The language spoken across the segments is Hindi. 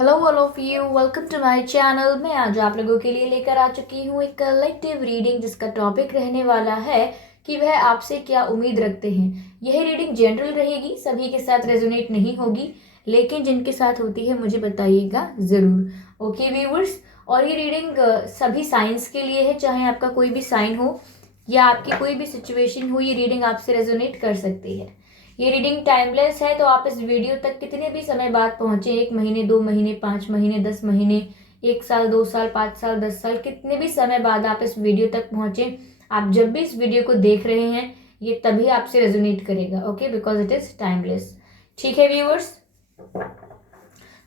Hello all of you, welcome to my channel. मैं आज आप लोगों के लिए लेकर आ चुकी हूँ एक कलेक्टिव रीडिंग जिसका टॉपिक रहने वाला है कि वह आपसे क्या उम्मीद रखते हैं। यह रीडिंग जनरल रहेगी, सभी के साथ रेजोनेट नहीं होगी, लेकिन जिनके साथ होती है मुझे बताइएगा ज़रूर। ओके व्यूअर्स, और ये रीडिंग सभी साइंस के लिए है, चाहे आपका कोई भी साइन हो या आपकी कोई भी सिचुएशन हो, ये रीडिंग आपसे रेजोनेट कर सकती है। ये रीडिंग टाइमलेस है, तो आप इस वीडियो तक कितने भी समय बाद पहुंचे, 1 महीने, 2 महीने, 5 महीने, 10 महीने, 1 साल, 2 साल, 5 साल, 10 साल, कितने भी समय बाद आप इस वीडियो तक पहुंचे, आप जब भी इस वीडियो को देख रहे हैं ये तभी आपसे रेजोनेट करेगा। Okay, because it is timeless. ठीक है व्यूअर्स,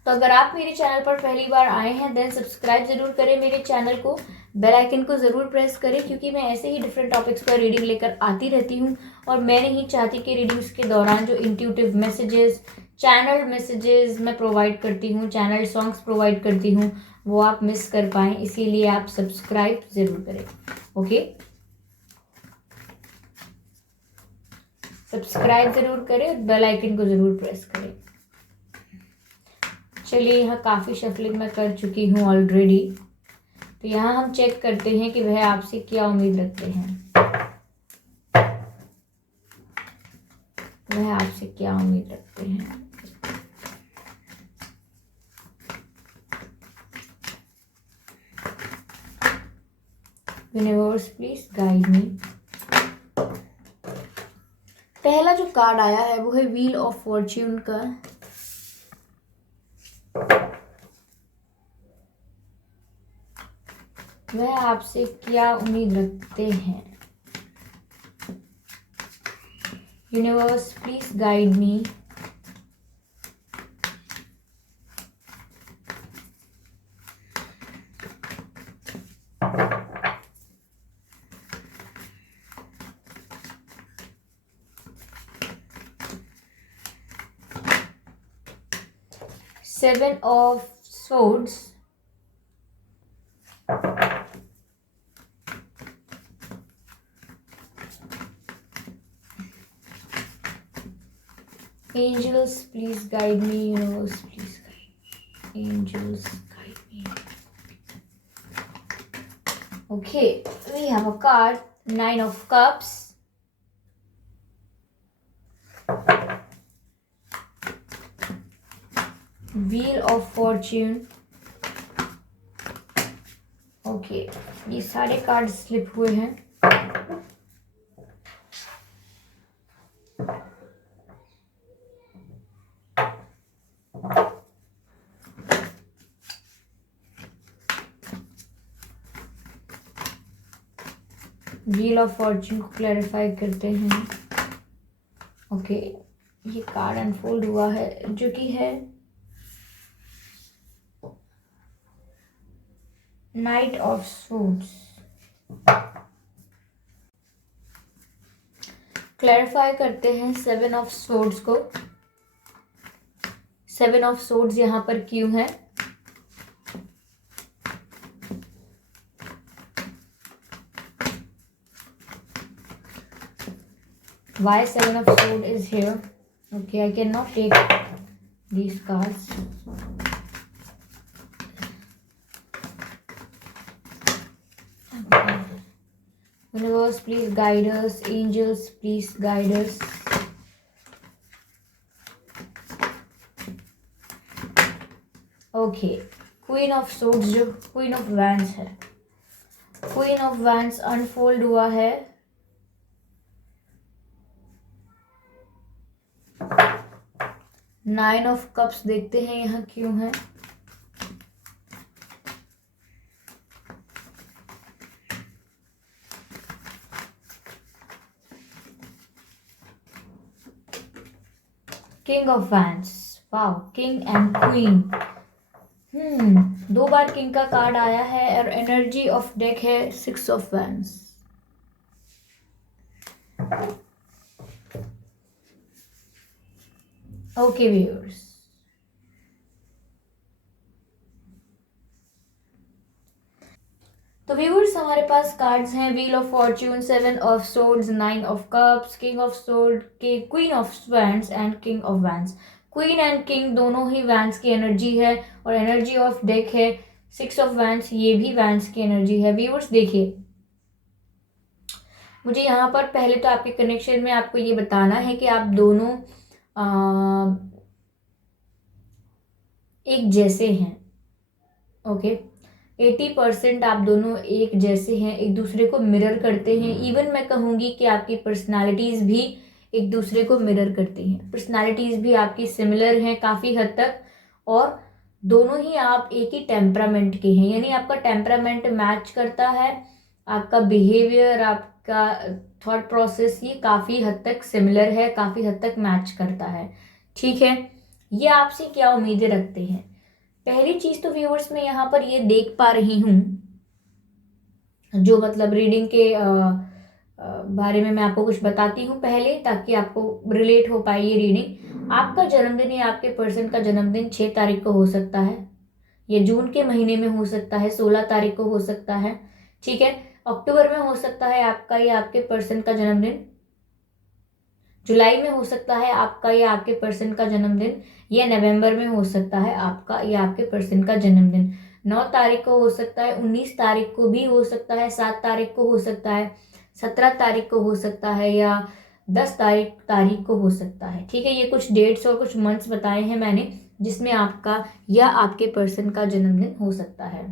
तो अगर आप मेरे चैनल पर पहली बार आए हैं देन सब्सक्राइब जरूर करें मेरे चैनल को, बेल आइकन को जरूर प्रेस करें, क्योंकि मैं ऐसे ही डिफरेंट टॉपिक्स पर रीडिंग लेकर आती रहती हूँ। और मैं नहीं चाहती कि रीडिंग्स के दौरान जो इंट्यूटिव मैसेजेस, चैनल मैसेजेस मैं प्रोवाइड करती हूँ, चैनल सॉन्ग्स प्रोवाइड करती हूँ, वो आप मिस कर पाएँ, इसीलिए आप सब्सक्राइब जरूर करें। ओके, सब्सक्राइब जरूर करें, बेल आइकन को जरूर प्रेस करें। चलिए, यहाँ काफ़ी शफलिंग मैं कर चुकी हूँ ऑलरेडी, तो यहाँ हम चेक करते हैं कि वह आपसे क्या उम्मीद रखते हैं। वह आपसे क्या उम्मीद रखते हैं। Universe please guide me. पहला जो कार्ड आया है वो है व्हील ऑफ फॉर्च्यून का। वह आपसे क्या उम्मीद रखते हैं। Universe please guide me. Seven of Swords, angels please guide me, universe please guide me. Angels guide me. Okay, we have a card, Nine of Cups, Wheel of Fortune. Okay, ये सारे कार्ड स्लिप हुए हैं। व्हील ऑफ फॉर्च्यून को क्लैरिफाई करते हैं। ओके, ये कार्ड अनफोल्ड हुआ है जो कि है नाइट ऑफ सूट्स। क्लैरिफाई करते हैं सेवन ऑफ सोर्ड्स को। सेवन ऑफ सोर्ड्स यहां पर क्यों है। Why seven of swords is here? Okay, I cannot take these cards. Okay. Universe, please guide us. Angels, please guide us. Okay, Queen of Swords जो Queen of Wands है, Queen of Wands अनफोल्ड हुआ है। नाइन ऑफ कप्स देखते हैं यहाँ क्यों है। King of wands, wow, king and queen. 2 बार किंग का कार्ड आया है और एनर्जी ऑफ डेक है 6 ऑफ वैंड्स। ओके व्यूअर्स, तो व्यूअर्स हमारे पास कार्ड्स हैं wheel of fortune, 7 of swords, 9 of cups, king of sword, के queen of wands and king of wands. Queen and king दोनों ही वैंस की एनर्जी है, और एनर्जी ऑफ डेक है 6 ऑफ वैंस, ये भी वैंस की एनर्जी है। व्यूअर्स देखिए, मुझे यहाँ पर पहले तो आपके कनेक्शन में आपको ये बताना है कि आप दोनों एक जैसे हैं। ओके, 80% आप दोनों एक जैसे हैं, एक दूसरे को मिरर करते हैं। इवन मैं कहूँगी कि आपकी पर्सनालिटीज़ भी एक दूसरे को मिरर करती हैं, पर्सनालिटीज़ भी आपकी सिमिलर हैं काफ़ी हद तक, और दोनों ही आप एक ही टेम्परामेंट के हैं, यानी आपका टेम्परामेंट मैच करता है, आपका बिहेवियर, आपका थॉट प्रोसेस ये काफ़ी हद तक सिमिलर है, काफ़ी हद तक मैच करता है। ठीक है, ये आपसे क्या उम्मीदें रखते हैं? पहली चीज तो व्यूअर्स मैं यहाँ पर ये देख पा रही हूँ, जो मतलब रीडिंग के बारे में मैं आपको कुछ बताती हूँ पहले, ताकि आपको रिलेट हो पाए ये रीडिंग। आपका जन्मदिन या आपके पर्सन का जन्मदिन 6 तारीख को हो सकता है, ये जून के महीने में हो सकता है, 16 तारीख को हो सकता है। ठीक है, अक्टूबर में हो सकता है आपका या आपके पर्सन का जन्मदिन, जुलाई में हो सकता है आपका या आपके पर्सन का जन्मदिन, या नवंबर में हो सकता है आपका या आपके पर्सन का जन्मदिन। 9 तारीख को हो सकता है, 19 तारीख को भी हो सकता है, 7 तारीख को हो सकता है, 17 तारीख को हो सकता है, या 10 तारीख को हो सकता है। ठीक है, ये कुछ डेट्स और कुछ मंथ्स बताए हैं मैंने, जिसमें आपका या आपके पर्सन का जन्मदिन हो सकता है।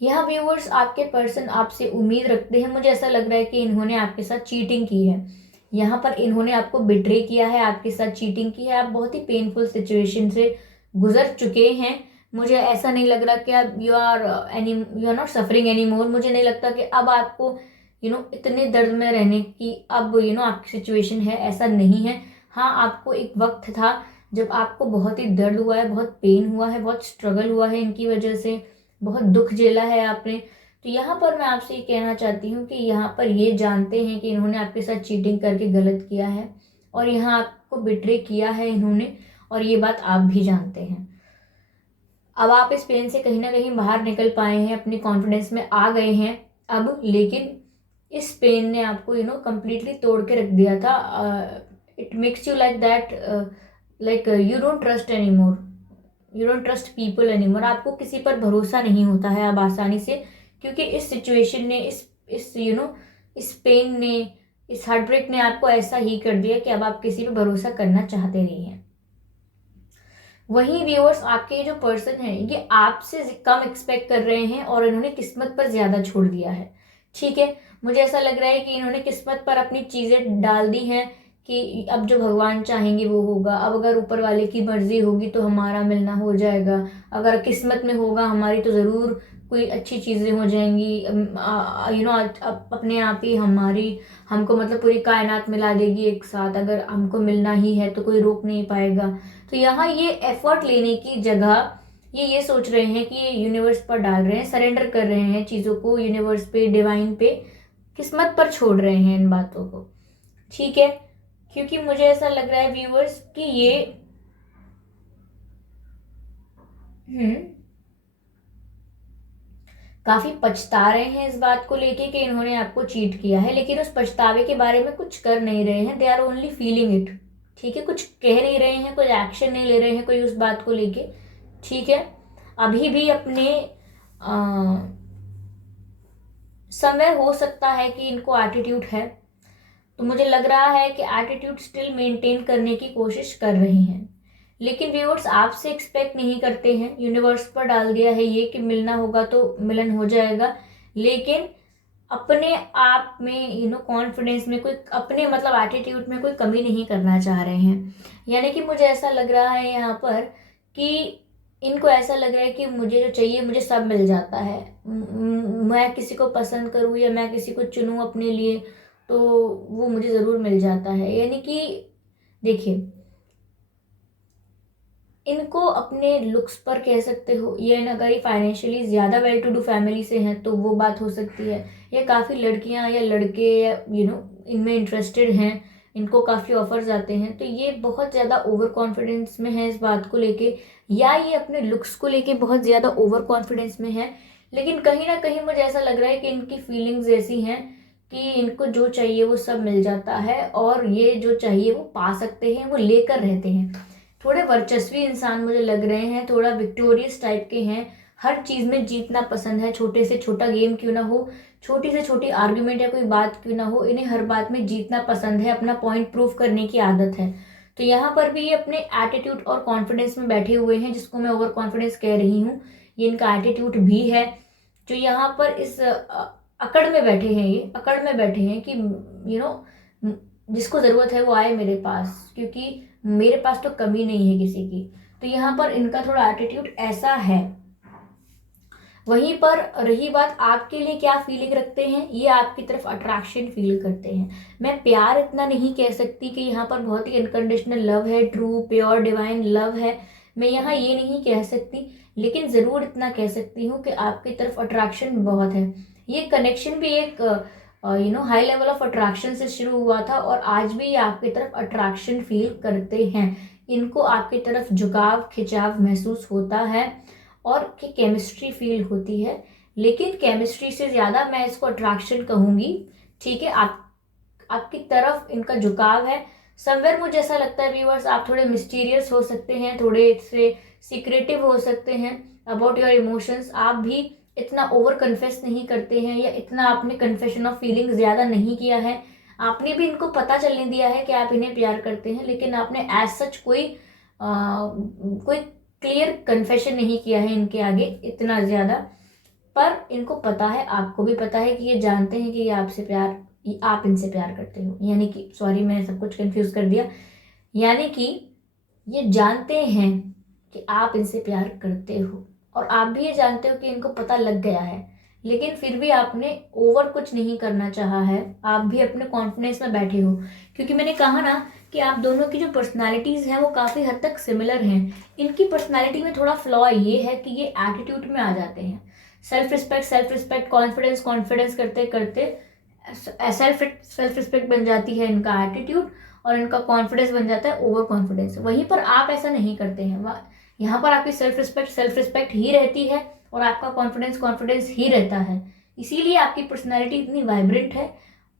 यहाँ व्यूअर्स आपके पर्सन आपसे उम्मीद रखते हैं, मुझे ऐसा लग रहा है कि इन्होंने आपके साथ चीटिंग की है, यहाँ पर इन्होंने आपको बिट्रे किया है, आपके साथ चीटिंग की है, आप बहुत ही पेनफुल सिचुएशन से गुजर चुके हैं। मुझे ऐसा नहीं लग रहा कि आप you are not suffering any more. मुझे नहीं लगता कि अब आपको इतने दर्द में रहने की अब आपकी सिचुएशन है, ऐसा नहीं है। हाँ, आपको एक वक्त था जब आपको बहुत ही दर्द हुआ है, बहुत पेन हुआ है, बहुत स्ट्रगल हुआ है, इनकी वजह से बहुत दुख झेला है आपने। तो यहाँ पर मैं आपसे ये कहना चाहती हूँ कि यहाँ पर ये जानते हैं कि इन्होंने आपके साथ चीटिंग करके गलत किया है, और यहाँ आपको बिट्रे किया है इन्होंने, और ये बात आप भी जानते हैं। अब आप इस पेन से कहीं ना कहीं बाहर निकल पाए हैं, अपने कॉन्फिडेंस में आ गए हैं अब, लेकिन इस पेन ने आपको कंप्लीटली तोड़ के रख दिया था। It makes you like that, like you don't trust any more, you don't trust people anymore. आपको किसी पर भरोसा नहीं होता है अब आसानी से, क्योंकि इस सिचुएशन ने, इस पेन ने, इस हार्ट ब्रेक ने आपको ऐसा ही कर दिया कि अब आप किसी पर भरोसा करना चाहते नहीं हैं। वहीं व्यूअर्स आपके जो पर्सन है ये आपसे कम एक्सपेक्ट कर रहे हैं, और इन्होंने किस्मत पर ज्यादा छोड़ दिया है। ठीक है, मुझे ऐसा लग रहा है कि इन्होंने किस्मत पर अपनी चीजें डाल दी हैं कि अब जो भगवान चाहेंगे वो होगा, अब अगर ऊपर वाले की मर्जी होगी तो हमारा मिलना हो जाएगा, अगर किस्मत में होगा हमारी तो ज़रूर कोई अच्छी चीज़ें हो जाएंगी, अपने आप ही हमको मतलब पूरी कायनात मिला देगी एक साथ, अगर हमको मिलना ही है तो कोई रोक नहीं पाएगा। तो यहाँ ये एफर्ट लेने की जगह ये सोच रहे हैं कि ये यूनिवर्स पर डाल रहे हैं, सरेंडर कर रहे हैं चीज़ों को यूनिवर्स पे, डिवाइन पे, किस्मत पर छोड़ रहे हैं इन बातों को। ठीक है, क्योंकि मुझे ऐसा लग रहा है व्यूअर्स कि ये काफी पछता रहे हैं इस बात को लेके कि इन्होंने आपको चीट किया है, लेकिन उस पछतावे के बारे में कुछ कर नहीं रहे हैं। They are only feeling it. ठीक है, कुछ कह नहीं रहे हैं, कोई एक्शन नहीं ले रहे हैं कोई उस बात को लेके। ठीक है, अभी भी अपने समय हो सकता है कि इनको एटीट्यूड है, तो मुझे लग रहा है कि एटीट्यूड स्टिल मेंटेन करने की कोशिश कर रहे हैं, लेकिन व्यूअर्स आपसे एक्सपेक्ट नहीं करते हैं। यूनिवर्स पर डाल दिया है ये कि मिलना होगा तो मिलन हो जाएगा, लेकिन अपने आप में कॉन्फिडेंस में कोई, अपने मतलब एटीट्यूड में कोई कमी नहीं करना चाह रहे हैं। यानी कि मुझे ऐसा लग रहा है यहाँ पर कि इनको ऐसा लग रहा है कि मुझे जो चाहिए मुझे सब मिल जाता है, मैं किसी को पसंद करूँ या मैं किसी को चुनूँ अपने लिए तो वो मुझे ज़रूर मिल जाता है। यानी कि देखिए, इनको अपने लुक्स पर कह सकते हो, या अगर ये फाइनेंशियली ज़्यादा वेल टू डू फैमिली से हैं तो वो बात हो सकती है, या काफ़ी लड़कियां या लड़के या इनमें इंटरेस्टेड हैं, इनको काफ़ी ऑफर्स आते हैं, तो ये बहुत ज़्यादा ओवर कॉन्फिडेंस में है इस बात को लेके, या ये अपने लुक्स को लेके बहुत ज़्यादा ओवर कॉन्फिडेंस में है। लेकिन कहीं ना कहीं मुझे ऐसा लग रहा है कि इनकी फीलिंग्स ऐसी हैं कि इनको जो चाहिए वो सब मिल जाता है और ये जो चाहिए वो पा सकते हैं, वो लेकर रहते हैं। थोड़े वर्चस्वी इंसान मुझे लग रहे हैं, थोड़ा विक्टोरियस टाइप के हैं, हर चीज़ में जीतना पसंद है, छोटे से छोटा गेम क्यों ना हो, छोटी से छोटी आर्ग्यूमेंट या कोई बात क्यों ना हो, इन्हें हर बात में जीतना पसंद है, अपना पॉइंट प्रूव करने की आदत है। तो यहाँ पर भी ये अपने एटीट्यूड और कॉन्फिडेंस में बैठे हुए हैं, जिसको मैं ओवर कॉन्फिडेंस कह रही हूँ। ये इनका एटीट्यूड भी है, जो यहाँ पर इस अकड़ में बैठे हैं, ये अकड़ में बैठे हैं कि जिसको ज़रूरत है वो आए मेरे पास, क्योंकि मेरे पास तो कमी नहीं है किसी की। तो यहाँ पर इनका थोड़ा एटीट्यूड ऐसा है। वहीं पर रही बात आपके लिए क्या फीलिंग रखते हैं, ये आपकी तरफ अट्रैक्शन फील करते हैं। मैं प्यार इतना नहीं कह सकती कि यहाँ पर बहुत ही अनकंडीशनल लव है, ट्रू प्योर डिवाइन लव है, मैं यहाँ ये नहीं कह सकती, लेकिन ज़रूर इतना कह सकती हूँ कि आपकी तरफ अट्रैक्शन बहुत है। ये कनेक्शन भी एक हाई लेवल ऑफ अट्रैक्शन से शुरू हुआ था और आज भी ये आपकी तरफ अट्रैक्शन फील करते हैं। इनको आपकी तरफ झुकाव खिंचाव महसूस होता है और कि केमिस्ट्री फील होती है, लेकिन केमिस्ट्री से ज़्यादा मैं इसको अट्रैक्शन कहूँगी। ठीक है, आपकी तरफ इनका झुकाव है। समवेयर मुझे ऐसा लगता है व्यूअर्स, आप थोड़े मिस्टीरियस हो सकते हैं, थोड़े से सीक्रेटिव हो सकते हैं अबाउट योर इमोशंस। आप भी इतना ओवर कन्फेस नहीं करते हैं या इतना आपने कन्फेशन ऑफ फीलिंग ज़्यादा नहीं किया है। आपने भी इनको पता चलने दिया है कि आप इन्हें प्यार करते हैं, लेकिन आपने एज सच कोई क्लियर कन्फेशन नहीं किया है इनके आगे इतना ज़्यादा। पर इनको पता है, आपको भी पता है कि ये जानते हैं कि आप इनसे प्यार करते हो, यानी कि सॉरी मैंने सब कुछ कंफ्यूज कर दिया, यानी कि ये जानते हैं कि आप इनसे प्यार करते हो और आप भी ये जानते हो कि इनको पता लग गया है, लेकिन फिर भी आपने ओवर कुछ नहीं करना चाहा है। आप भी अपने कॉन्फिडेंस में बैठे हो, क्योंकि मैंने कहा ना कि आप दोनों की जो पर्सनालिटीज़ हैं वो काफ़ी हद तक सिमिलर हैं। इनकी पर्सनालिटी में थोड़ा फ्लॉ ये है कि ये एटीट्यूड में आ जाते हैं। सेल्फ रिस्पेक्ट कॉन्फिडेंस कॉन्फिडेंस करते करते सेल्फ रिस्पेक्ट बन जाती है इनका एटीट्यूड, और इनका कॉन्फिडेंस बन जाता है ओवर कॉन्फिडेंस। वहीं पर आप ऐसा नहीं करते हैं, यहाँ पर आपकी सेल्फ रिस्पेक्ट ही रहती है और आपका कॉन्फिडेंस ही रहता है। इसीलिए आपकी पर्सनैलिटी इतनी वाइब्रेंट है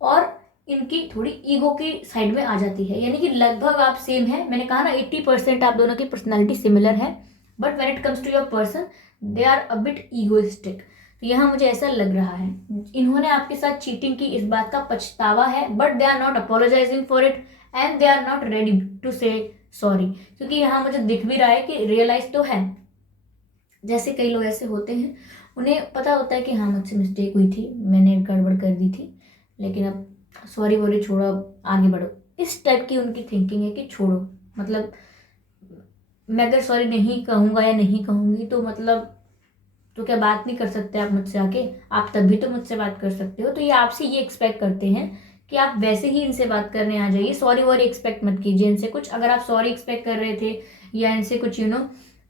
और इनकी थोड़ी ईगो की साइड में आ जाती है, यानी कि लगभग आप सेम है। मैंने कहा ना 80% आप दोनों की पर्सनैलिटी सिमिलर है, but when it comes to your person they are a bit egoistic. तो यहाँ मुझे ऐसा लग रहा है इन्होंने आपके साथ चीटिंग की, इस बात का पछतावा है, but they are not apologising for it and they are not ready to say sorry. क्योंकि यहाँ मुझे दिख भी रहा है कि रियलाइज तो है, जैसे कई लोग ऐसे होते हैं उन्हें पता होता है कि हाँ मुझसे मिस्टेक हुई थी, मैंने गड़बड़ कर दी थी, लेकिन अब सॉरी बोले छोड़ो, अब आगे बढ़ो। इस टाइप की उनकी थिंकिंग है कि छोड़ो, मतलब मैं अगर सॉरी नहीं कहूँगा या नहीं कहूँगी तो मतलब तो क्या बात नहीं कर सकते आप मुझसे आके, आप तब भी तो मुझसे बात कर सकते हो। तो ये आपसे ये एक्सपेक्ट करते हैं कि आप वैसे ही इनसे बात करने आ जाइए, सॉरी वॉरी एक्सपेक्ट मत कीजिए इनसे कुछ। अगर आप सॉरी एक्सपेक्ट कर रहे थे या इनसे कुछ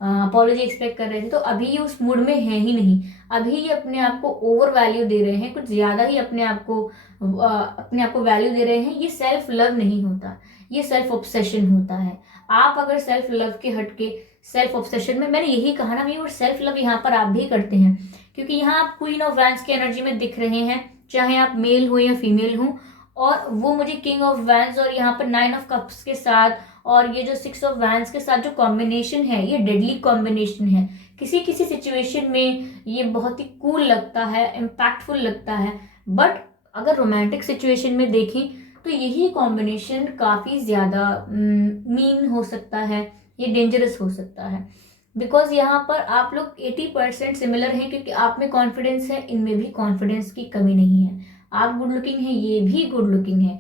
अपॉलॉजी एक्सपेक्ट कर रहे थे, तो अभी ये उस मूड में है ही नहीं। अभी ये अपने आप को ओवर वैल्यू दे रहे हैं, कुछ ज़्यादा ही अपने आप को वैल्यू दे रहे हैं। ये सेल्फ लव नहीं होता, ये सेल्फ ऑब्सेशन होता है। आप अगर सेल्फ लव के हटके सेल्फ ऑब्सेशन में, मैंने यही कहा ना, और सेल्फ लव यहाँ पर आप भी करते हैं, क्योंकि यहाँ आप क्वीन ऑफ वैंस की एनर्जी में दिख रहे हैं, चाहे आप मेल हो या फीमेल हो। और वो मुझे किंग ऑफ वैंस और यहाँ पर 9 ऑफ कप्स के साथ और ये जो 6 ऑफ वैंस के साथ जो कॉम्बिनेशन है, ये डेडली कॉम्बिनेशन है। किसी किसी सिचुएशन में ये बहुत ही कूल लगता है, इम्पैक्टफुल लगता है, बट अगर रोमांटिक सिचुएशन में देखें तो यही कॉम्बिनेशन काफ़ी ज़्यादा मीन हो सकता है, ये डेंजरस हो सकता है। बिकॉज यहाँ पर आप लोग 80% सिमिलर हैं, क्योंकि आप में कॉन्फिडेंस है, इनमें भी कॉन्फिडेंस की कमी नहीं है। आप गुड लुकिंग हैं, ये भी गुड लुकिंग है,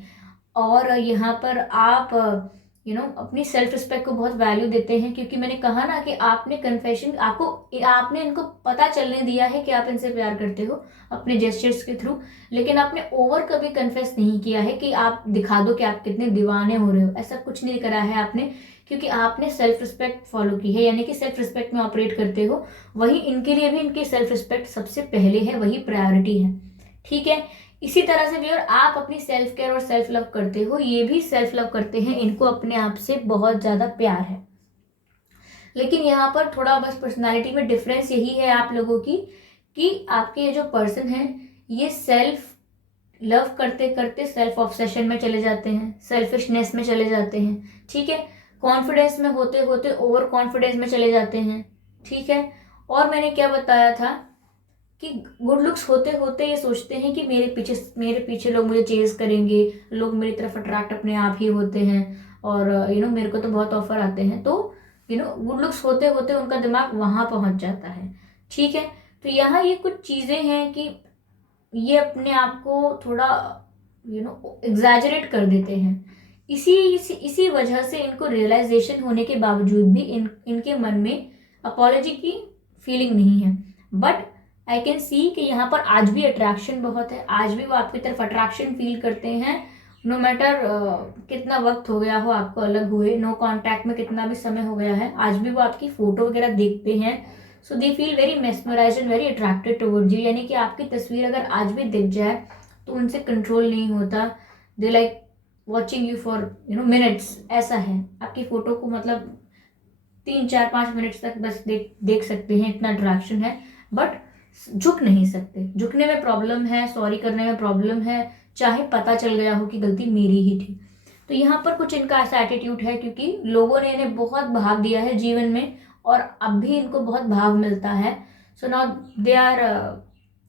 और यहाँ पर आप अपनी सेल्फ रिस्पेक्ट को बहुत वैल्यू देते हैं, क्योंकि मैंने कहा ना कि आपने आपने इनको पता चलने दिया है कि आप इनसे प्यार करते हो अपने जेस्चर्स के थ्रू, लेकिन आपने ओवर कभी कन्फेस नहीं किया है कि आप दिखा दो कि आप कितने दीवाने हो रहे हो। ऐसा कुछ नहीं करा है आपने, क्योंकि आपने सेल्फ रिस्पेक्ट फॉलो की है, यानी कि सेल्फ रिस्पेक्ट में ऑपरेट करते हो। वही इनके लिए भी इनकी सेल्फ रिस्पेक्ट सबसे पहले है, वही प्रायोरिटी है। ठीक है, इसी तरह से भी और आप अपनी सेल्फ केयर और सेल्फ लव करते हो, ये भी सेल्फ लव करते हैं, इनको अपने आप से बहुत ज़्यादा प्यार है। लेकिन यहाँ पर थोड़ा बस पर्सनालिटी में डिफरेंस यही है आप लोगों की, कि आपके ये जो पर्सन हैं ये सेल्फ लव करते करते सेल्फ ऑब्सेशन में चले जाते हैं, सेल्फिशनेस में चले जाते हैं, ठीक है, कॉन्फिडेंस में होते होते ओवर कॉन्फिडेंस में चले जाते हैं, ठीक है। और मैंने क्या बताया था कि गुड लुक्स होते होते ये सोचते हैं कि मेरे पीछे लोग मुझे चेज करेंगे, लोग मेरी तरफ अट्रैक्ट अपने आप ही होते हैं, और मेरे को तो बहुत ऑफर आते हैं, तो गुड लुक्स होते होते उनका दिमाग वहां पहुंच जाता है, ठीक है। तो यहाँ ये कुछ चीजें हैं कि ये अपने आप को थोड़ा एग्जैजरेट कर देते हैं। इसी वजह से इनको रियलाइजेशन होने के बावजूद भी इनके मन में अपॉलॉजी की फीलिंग नहीं है, बट आई कैन सी कि यहाँ पर आज भी अट्रैक्शन बहुत है, आज भी वो आपकी तरफ अट्रैक्शन फील करते हैं, नो मैटर कितना वक्त हो गया हो आपको अलग हुए, नो कांटेक्ट में कितना भी समय हो गया है, आज भी वो आपकी फोटो वगैरह देखते हैं। So they feel very mesmerize and very attracted towards you, यानी कि आपकी तस्वीर अगर आज भी दिख जाए तो उनसे कंट्रोल नहीं होता, they like watching you for minutes, ऐसा है। आपकी फोटो को मतलब 3 4 5 मिनट्स तक बस देख सकते हैं, इतना अट्रैक्शन है, बट झुक नहीं सकते, झुकने में प्रॉब्लम है, सॉरी करने में प्रॉब्लम है, चाहे पता चल गया हो कि गलती मेरी ही थी। तो यहाँ पर कुछ इनका ऐसा एटीट्यूड है क्योंकि लोगों ने इन्हें बहुत भाव दिया है जीवन में और अब भी इनको बहुत भाव मिलता है। So now they are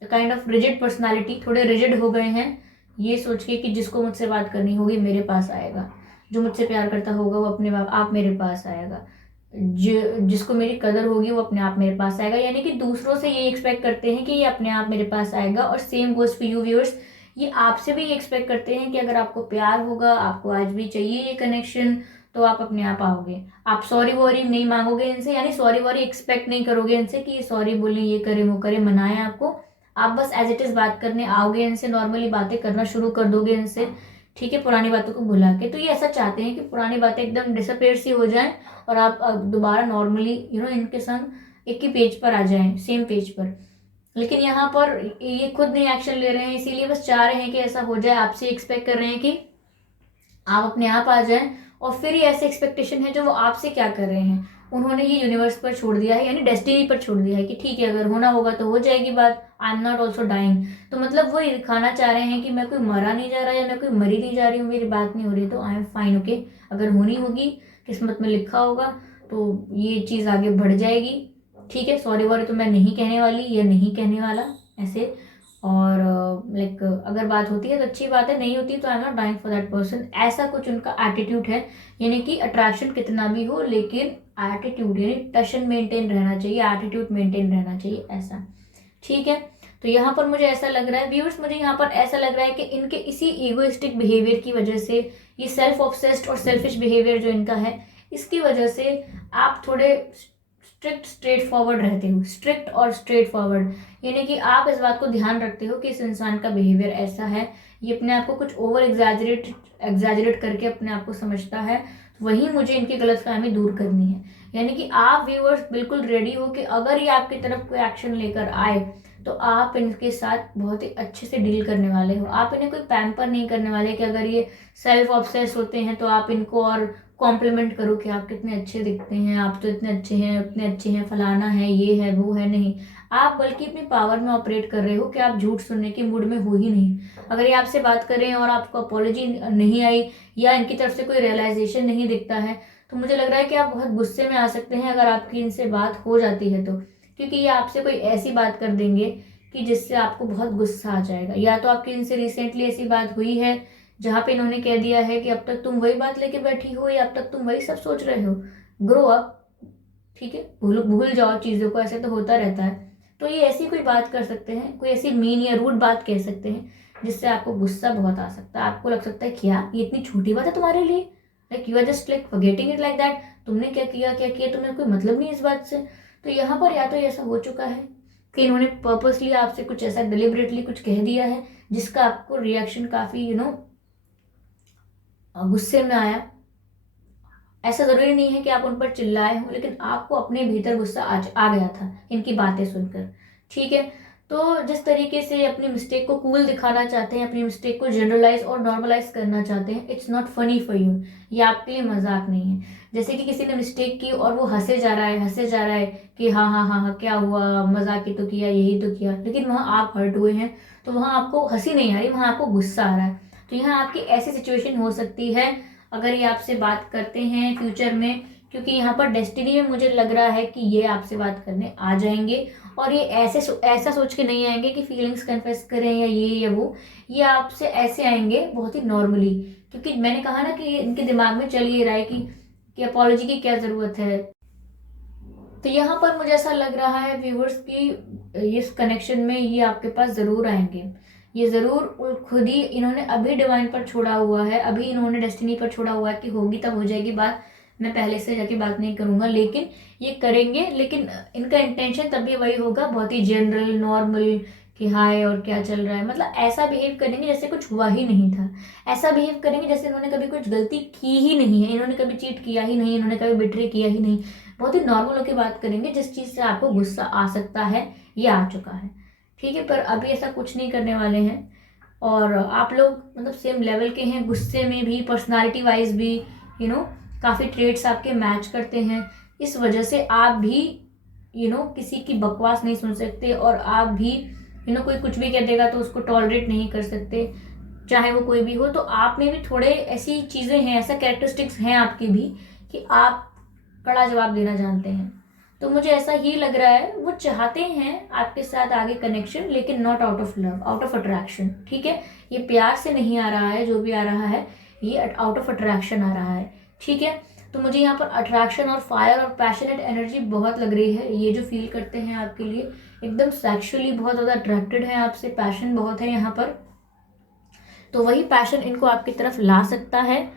kind of rigid personality, थोड़े रिजिड हो गए हैं ये सोच के कि जिसको मुझसे बात करनी होगी मेरे पास आएगा, जो मुझसे प्यार करता होगा वो अपने आप मेरे पास आएगा, जिसको मेरी कदर होगी वो अपने आप मेरे पास आएगा, यानी कि दूसरों से ये एक्सपेक्ट करते हैं कि ये अपने आप मेरे पास आएगा। और same goes for you viewers, ये आपसे भी ये एक्सपेक्ट करते हैं कि अगर आपको प्यार होगा, आपको आज भी चाहिए ये कनेक्शन, तो आप अपने आप आओगे। आप सॉरी वॉरी नहीं मांगोगे इनसे, यानी सॉरी वॉरी एक्सपेक्ट नहीं करोगे इनसे कि ये सॉरी बोले, ये करे वो करे, मनाए आपको। आप बस एज इट इज बात करने आओगे इनसे, नॉर्मली बातें करना शुरू कर दोगे इनसे, ठीक है, पुरानी बातों को भुला के। तो ये ऐसा चाहते हैं कि पुरानी बातें एकदम डिसअपेयर सी हो जाएं और आप दोबारा नॉर्मली इनके संग एक ही पेज पर आ जाएं, सेम पेज पर। लेकिन यहाँ पर ये खुद नहीं एक्शन ले रहे हैं, इसीलिए बस चाह रहे हैं कि ऐसा हो जाए, आपसे एक्सपेक्ट कर रहे हैं कि आप अपने आप आ जाएं। और फिर ये ऐसे एक्सपेक्टेशन है जो वो आपसे क्या कर रहे हैं, उन्होंने ये यूनिवर्स पर छोड़ दिया है, यानी डेस्टिनी पर छोड़ दिया है कि ठीक है अगर होना होगा तो हो जाएगी बात, I am not also dying. तो मतलब वो ये दिखाना चाह रहे हैं कि मैं कोई मरा नहीं जा रहा या मैं कोई मरी नहीं जा रही हूँ, मेरी बात नहीं हो रही, तो आई एम फाइन, ओके। अगर होनी होगी, किस्मत में लिखा होगा, तो ये चीज़ आगे बढ़ जाएगी, ठीक है। सॉरी वॉरी तो मैं नहीं कहने वाली या नहीं कहने वाला ऐसे। और लाइक अगर बात होती है तो अच्छी बात है, नहीं होती तो I am not dying for that person, ऐसा कुछ उनका एटीट्यूड है। यानी कि अट्रैक्शन कितना भी हो लेकिन एटीट्यूड यानी टशन मेंटेन रहना चाहिए, एटीट्यूड मेंटेन रहना चाहिए, ऐसा, ठीक है। तो यहाँ पर मुझे ऐसा लग रहा है व्यूअर्स, मुझे यहाँ पर ऐसा लग रहा है कि इनके इसी ईगोइस्टिक बिहेवियर की वजह से, ये सेल्फ ऑब्सेस्ड और सेल्फिश बिहेवियर जो इनका है, इसकी वजह से आप थोड़े स्ट्रेट फॉरवर्ड रहते हो, स्ट्रिक्ट और स्ट्रेट फॉरवर्ड, यानी कि आप इस बात को ध्यान रखते हो कि इस इंसान का बिहेवियर ऐसा है, ये अपने आप को कुछ ओवर एग्जैजरेट करके अपने आप को समझता है, वहीं मुझे इनकी गलतफहमी दूर करनी है। यानी कि आप व्यूअर्स बिल्कुल रेडी हो कि अगर ये आपकी तरफ कोई एक्शन लेकर आए तो आप इनके साथ बहुत ही अच्छे से डील करने वाले हो, आप इन्हें कोई पैम्पर नहीं करने वाले कि अगर ये सेल्फ ऑब्सेस होते हैं तो आप इनको और कॉम्प्लीमेंट करो कि आप कितने अच्छे दिखते हैं, आप तो इतने अच्छे हैं, उतने अच्छे हैं, फलाना है, ये है, वो है, नहीं। आप बल्कि अपनी पावर में ऑपरेट कर रहे हो कि आप झूठ सुनने के मूड में हो ही नहीं। अगर ये आपसे बात कर रहे हैं और आपको अपॉलॉजी नहीं आई या इनकी तरफ से कोई रियलाइजेशन नहीं दिखता है, तो मुझे लग रहा है कि आप बहुत गुस्से में आ सकते हैं अगर आपकी इनसे बात हो जाती है तो, क्योंकि ये आपसे कोई ऐसी बात कर देंगे कि जिससे आपको बहुत गुस्सा आ जाएगा। या तो आपकी इनसे रिसेंटली ऐसी बात हुई है जहाँ पे इन्होंने कह दिया है कि अब तक तुम वही बात लेके बैठी हो या अब तक तुम वही सब सोच रहे हो, ग्रो अप, ठीक है, भूल जाओ चीज़ों को, ऐसे तो होता रहता है। तो ये ऐसी कोई बात कर सकते हैं, कोई ऐसी मीन या रूड बात कह सकते हैं जिससे आपको गुस्सा बहुत आ सकता है, आपको लग सकता है क्या ये इतनी छोटी बात है तुम्हारे लिए, like you are just like forgetting it like that, तुमने क्या किया, तुम्हें कोई मतलब नहीं इस बात से। तो यहाँ पर या तो ऐसा हो चुका है कि इन्होंने पर्पसली आपसे कुछ ऐसा डिलिबरेटली कुछ कह दिया है जिसका आपको रिएक्शन काफ़ी गुस्से में आया। ऐसा ज़रूरी नहीं है कि आप उन पर चिल्लाए हो, लेकिन आपको अपने भीतर गुस्सा आ गया था इनकी बातें सुनकर, ठीक है। तो जिस तरीके से अपनी मिस्टेक को कूल दिखाना चाहते हैं, अपनी मिस्टेक को जनरलाइज और नॉर्मलाइज करना चाहते हैं, it's not funny for you, ये आपके लिए मजाक नहीं है। जैसे कि किसी ने मिस्टेक की और वो हंसे जा रहा है, हंसे जा रहा है कि हाँ हाँ हाँ हाँ क्या हुआ, मजाक ही तो किया, यही तो किया, लेकिन वहाँ आप हर्ट हुए हैं, तो वहाँ आपको हंसी नहीं आ रही, वहाँ आपको गुस्सा आ रहा है। तो यहाँ आपकी ऐसी सिचुएशन हो सकती है अगर ये आपसे बात करते हैं फ्यूचर में, क्योंकि यहाँ पर डेस्टिनी में मुझे लग रहा है कि ये आपसे बात करने आ जाएंगे। और ये ऐसा सोच के नहीं आएंगे कि फीलिंग्स कन्फेस करें या ये या वो, ये आपसे ऐसे आएंगे बहुत ही नॉर्मली, क्योंकि मैंने कहा ना कि इनके दिमाग में चल ये रहा है कि अपॉलॉजी की क्या ज़रूरत है। तो यहाँ पर मुझे ऐसा लग रहा है व्यूवर्स की इस कनेक्शन में ये आपके पास ज़रूर आएंगे, ये ज़रूर खुद ही इन्होंने अभी डिवाइन पर छोड़ा हुआ है, अभी इन्होंने डेस्टिनी पर छोड़ा हुआ है कि होगी तब हो जाएगी बात, मैं पहले से जाके बात नहीं करूँगा, लेकिन ये करेंगे। लेकिन इनका इंटेंशन तभी वही होगा, बहुत ही जनरल नॉर्मल कि हाय और क्या चल रहा है, मतलब ऐसा बिहेव करेंगे जैसे कुछ हुआ ही नहीं था, ऐसा बिहेव करेंगे जैसे इन्होंने कभी कुछ गलती की ही नहीं है, इन्होंने कभी चीट किया ही नहीं, इन्होंने कभी बिट्रे किया ही नहीं, बहुत ही नॉर्मल होकर बात करेंगे। जिस चीज़ से आपको गुस्सा आ सकता है ये आ चुका है, ठीक है, पर अभी ऐसा कुछ नहीं करने वाले हैं। और आप लोग मतलब सेम लेवल के हैं, गुस्से में भी, पर्सनालिटी वाइज भी, काफ़ी ट्रेड्स आपके मैच करते हैं। इस वजह से आप भी किसी की बकवास नहीं सुन सकते, और आप भी कोई कुछ भी कह देगा तो उसको टॉलरेट नहीं कर सकते, चाहे वो कोई भी हो। तो आप में भी थोड़े ऐसी चीज़ें हैं, ऐसा कैरेक्टरिस्टिक्स हैं आपकी भी कि आप कड़ा जवाब देना जानते हैं। तो मुझे ऐसा ही लग रहा है वो चाहते हैं आपके साथ आगे कनेक्शन, लेकिन not out of love, out of attraction, ठीक है। ये प्यार से नहीं आ रहा है, जो भी आ रहा है ये आउट ऑफ अट्रैक्शन आ रहा है, ठीक है। तो मुझे यहाँ पर अट्रैक्शन और फायर और पैशनेट एनर्जी बहुत लग रही है, ये जो फील करते हैं आपके लिए, एकदम सेक्सुअली बहुत ज़्यादा अट्रैक्टेड है आपसे, पैशन बहुत है यहाँ पर। तो वही पैशन इनको आपकी तरफ ला सकता है,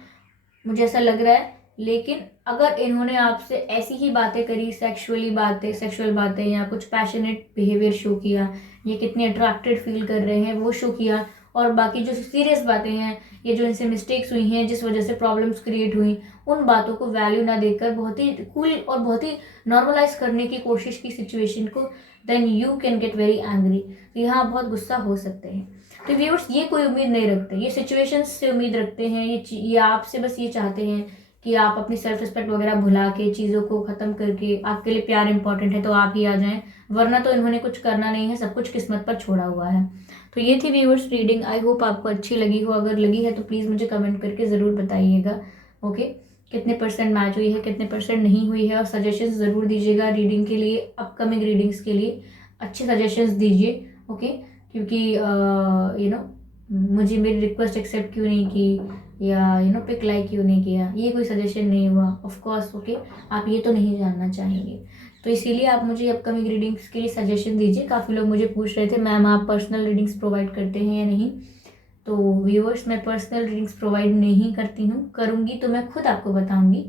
मुझे ऐसा लग रहा है। लेकिन अगर इन्होंने आपसे ऐसी ही बातें करी, सेक्सुअल बातें या कुछ पैशनेट बिहेवियर शो किया, ये कितने अट्रैक्टेड फील कर रहे हैं वो शो किया, और बाकी जो सीरियस बातें हैं, ये जो इनसे मिस्टेक्स हुई हैं जिस वजह से प्रॉब्लम्स क्रिएट हुई, उन बातों को वैल्यू ना देकर बहुत ही कूल और बहुत ही नॉर्मलाइज करने की कोशिश की सिचुएशन को, then you can get very angry. तो यहाँ बहुत गुस्सा हो सकते हैं। तो व्यूअर्स ये कोई उम्मीद नहीं रखते, ये सिचुएशंस से उम्मीद रखते हैं, ये आपसे बस ये चाहते हैं कि आप अपनी सेल्फ रिस्पेक्ट वगैरह भुला के चीज़ों को ख़त्म करके, आपके लिए प्यार इंपॉर्टेंट है तो आप ही आ जाएं, वरना तो इन्होंने कुछ करना नहीं है, सब कुछ किस्मत पर छोड़ा हुआ है। तो ये थी व्यूअर्स रीडिंग, आई होप आपको अच्छी लगी हो, अगर लगी है तो प्लीज़ मुझे कमेंट करके ज़रूर बताइएगा, ओके। कितने परसेंट मैच हुई है, कितने परसेंट नहीं हुई है, और सजेशंस ज़रूर दीजिएगा रीडिंग के लिए, अपकमिंग रीडिंग्स के लिए अच्छे सजेशंस दीजिए, ओके। क्योंकि मुझे मेरी रिक्वेस्ट एक्सेप्ट क्यों नहीं की, या पिक लाइक क्यों नहीं किया, ये कोई सजेशन नहीं हुआ, ऑफ कोर्स, ओके। आप ये तो नहीं जानना चाहेंगे, तो इसीलिए आप मुझे अपकमिंग रीडिंग्स के लिए सजेशन दीजिए। काफ़ी लोग मुझे पूछ रहे थे मैम आप पर्सनल रीडिंग्स प्रोवाइड करते हैं या नहीं, तो व्यूअर्स मैं पर्सनल रीडिंग्स प्रोवाइड नहीं करती हूँ, करूँगी तो मैं खुद आपको बताऊँगी,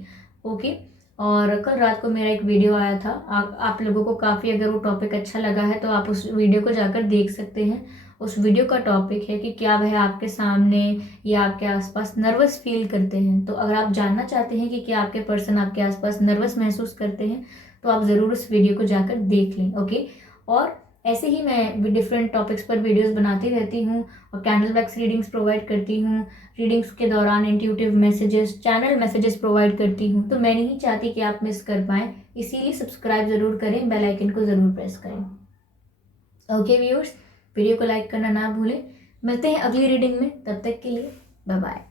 ओके। और कल रात को मेरा एक वीडियो आया था, आप लोगों को काफ़ी अगर वो टॉपिक अच्छा लगा है तो आप उस वीडियो को जाकर देख सकते हैं। उस वीडियो का टॉपिक है कि क्या वह आपके सामने या आपके आसपास नर्वस फील करते हैं। तो अगर आप जानना चाहते हैं कि क्या आपके पर्सन आपके आसपास नर्वस महसूस करते हैं तो आप ज़रूर उस वीडियो को जाकर देख लें, ओके। और ऐसे ही मैं डिफरेंट टॉपिक्स पर वीडियोस बनाती रहती हूँ और कैंडल वैक्स रीडिंग्स प्रोवाइड करती हूँ। रीडिंग्स के दौरान intuitive messages, channel messages provide करती हूँ। तो मैं नहीं चाहती कि आप मिस कर पाएँ, इसीलिए सब्सक्राइब ज़रूर करें, बेल आइकन को ज़रूर प्रेस करें, ओके व्यूअर्स। वीडियो को लाइक करना ना भूलें। मिलते हैं अगली रीडिंग में, तब तक के लिए बाय बाय।